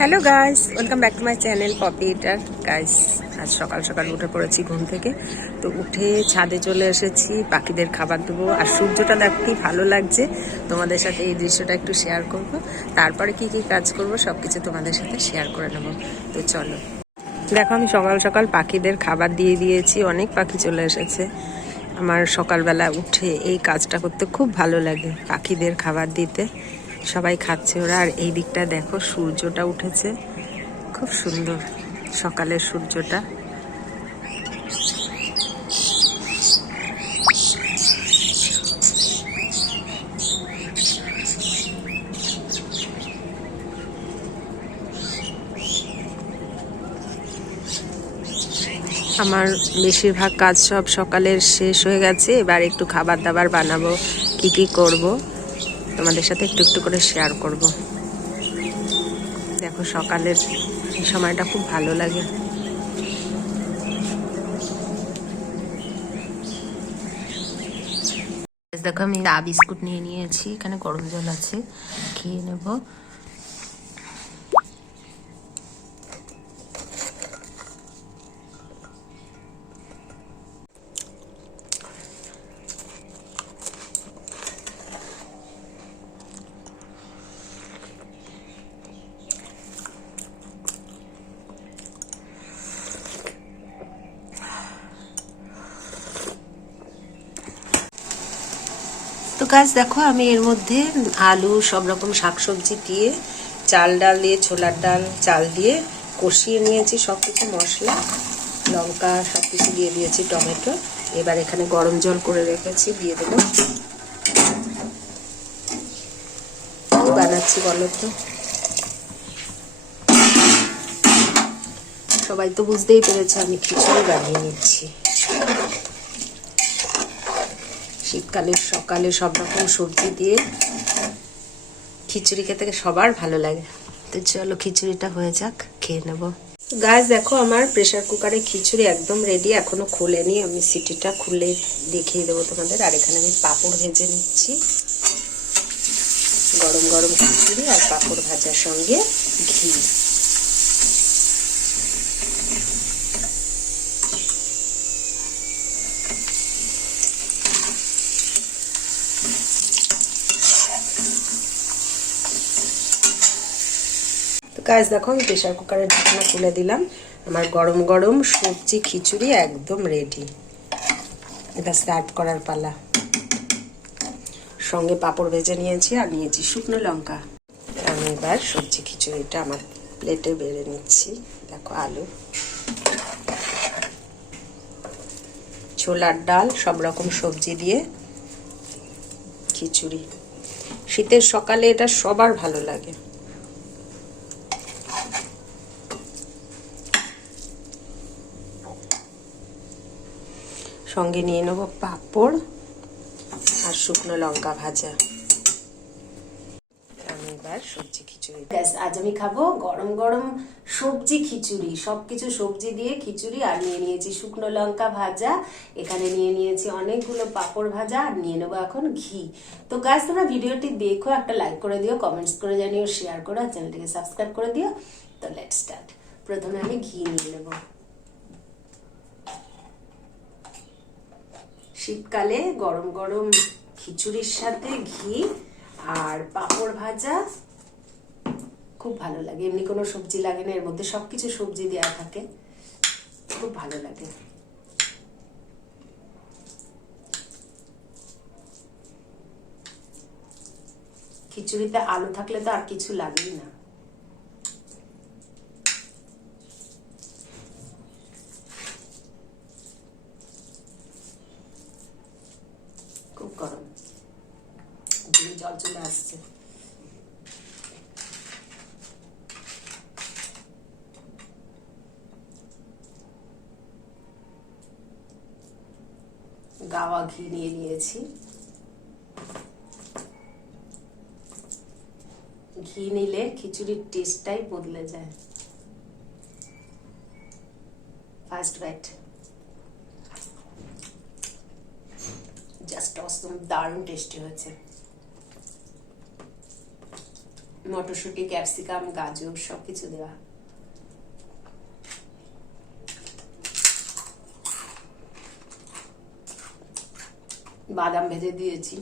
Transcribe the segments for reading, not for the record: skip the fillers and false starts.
Hello guys, welcome back to my channel পপিয়েটার। Guys, আজ সকাল সকাল উঠে পড়েছি ঘুম থেকে। তো উঠে ছাদে চলে এসেছি, পাখিদের খাবার দেবো। আর সূর্যটা দেখতে ভালো লাগছে, তোমাদের সাথে এই দৃশ্যটা একটু শেয়ার করব। তারপরে কি কি কাজ করব সব কিছু তোমাদের সাথে শেয়ার করে নেব। তো চলো, দেখো আমি সকাল সকাল পাখিদের খাবার দিয়ে দিয়েছি। অনেক পাখি চলে এসেছে। আমার সকালবেলা উঠে এই কাজটা করতে খুব ভালো লাগে, পাখিদের খাবার দিতে। সবাই খাচ্ছে ওরা। আর এই দিকটা দেখো, সূর্যটা উঠেছে, খুব সুন্দর সকালের সূর্যটা। আমার বেশিরভাগ কাজ সব সকালের শেষ হয়ে গেছে। এবার একটু খাবার দাবার বানাবো, কি কি করব তোমাদের সাথে একটু একটু করে শেয়ার করব। দেখো সকালের এই সময়টা খুব ভালো লাগে। দেখো আমি চা বিস্কুট নিয়ে নিয়েছি, এখানে গরম জল আছে, খেয়ে নেব। তো গাছ দেখো, আমি এর মধ্যে আলু, সব রকম শাকসবজি দিয়ে, চাল ডাল দিয়ে, ছোলার ডাল চাল দিয়ে কষিয়ে নিয়েছি সব কিছু, মশলা লঙ্কা সব কিছু দিয়ে দিয়েছি, টমেটো। এবার এখানে গরম জল করে রেখেছি, দিয়ে দেবো। কি বানাচ্ছি বলো তো? সবাই তো বুঝতেই পেরেছে আমি খিচুড়ি বানিয়ে নিচ্ছি। শীতকালের সকালে সব রকম সবজি দিয়ে খিচুড়ি খেতে সবার ভালো লাগে। তো চলো খিচুড়িটা হয়ে যাক, খেয়ে নেব। গাছ দেখো, আমার প্রেসার কুকারে খিচুড়ি একদম রেডি, এখনো খোলেনি। আমি সিটিটা খুলে দেখিয়ে দেবো তোমাদের। আর এখানে আমি পাঁপড় ভেজে নিচ্ছি, গরম গরম খিচুড়ি আর পাঁপড় ভাজার সঙ্গে ঘি। গাছ দেখো, আমি প্রেসার কুকারের ঢাকনা খুলে দিলাম। আমার গরম গরম সবজি খিচুড়ি একদম রেডি। এটা সার্ভ করার পালা। সঙ্গে পাঁপড় ভেজে নিয়েছি আর নিয়েছি শুকনো লঙ্কা। আমি এবার সবজি খিচুড়িটা আমার প্লেটে বেড়ে নিচ্ছি। দেখো, আলু, ছোলার ডাল, সব রকম সবজি দিয়ে খিচুড়ি। শীতের সকালে এটা সবার ভালো লাগে। সঙ্গে নিয়ে নেব পাঁপড় আর শুকনো লঙ্কা ভাজা। আমি এবার সবজি খিচুড়ি, আজ আমি খাবো গরম গরম সবজি খিচুড়ি। সবকিছু সবজি দিয়ে খিচুড়ি। আর নিয়ে নিয়েছি শুকনো লঙ্কা ভাজা, এখানে নিয়ে নিয়েছি অনেকগুলো পাঁপড় ভাজা, আর নিয়ে নেবো এখন ঘি। তো গাইস, তোমরা ভিডিওটি দেখো, একটা লাইক করে দিও, কমেন্টস করে জানিও, শেয়ার করো, আর চ্যানেলটিকে সাবস্ক্রাইব করে দিও। তো লেটস স্টার্ট। প্রথমে আমি ঘি নিয়ে নেবো। শীতকালে গরম গরম খিচুড়ির সাথে ঘি আর পাঁপড় ভাজা খুব ভালো লাগে। এমনি কোনো সবজি লাগে না, এর মধ্যে সবকিছু সবজি দেওয়া থাকে, খুব ভালো লাগে। খিচুড়িতে আলু থাকলে তো আর কিছু লাগেই না। খুব গরম, জল চলে আসছে। গাওয়া ঘি নিয়ে নিয়েছি। ঘি নিলে খিচুড়ির টেস্টটাই বদলে যায়। ফার্স্ট বাইট, জাস্ট অসম, দারুণ টেস্টি হয়েছে। মটরশুঁটি, ক্যাপসিকাম, গাজর সবকিছু দেওয়া। বাদাম ভেজে দিয়েছি।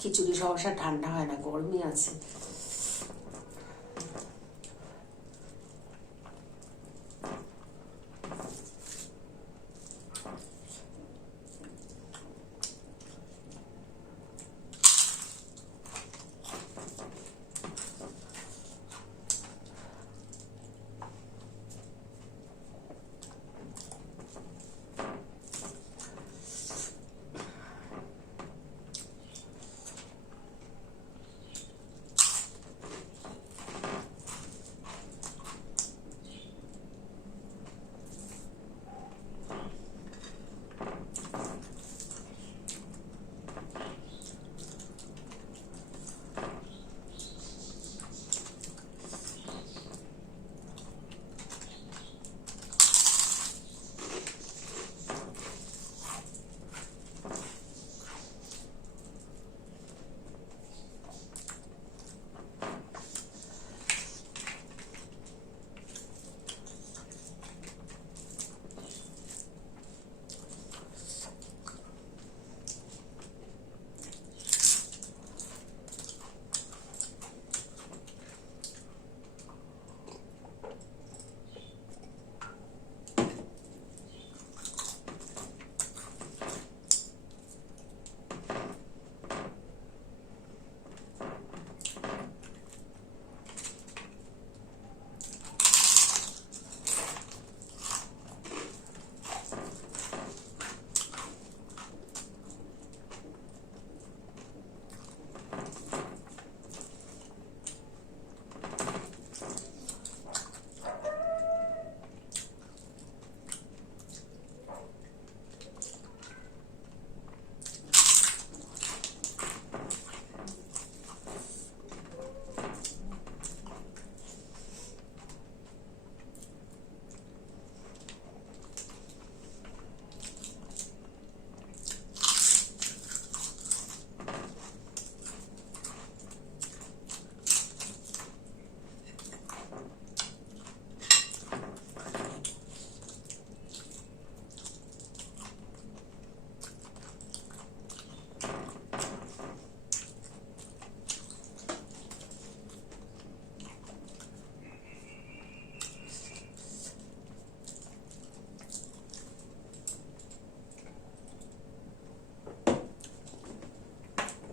খিচুড়ি সহসা ঠান্ডা হয় না, গরমই আছে।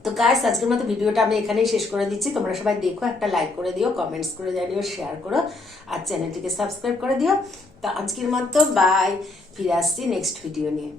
তো গাইস, আজকের মতো ভিডিওটা আমি এখানেই শেষ করে দিচ্ছি। তোমরা সবাই দেখো, একটা লাইক করে দিও, কমেন্টস করে জানিও, শেয়ার করো, আর চ্যানেলটিকে সাবস্ক্রাইব করে দিও। তো আজকের মতো বাই, ফিরে আসছি নেক্সট ভিডিও নিয়ে।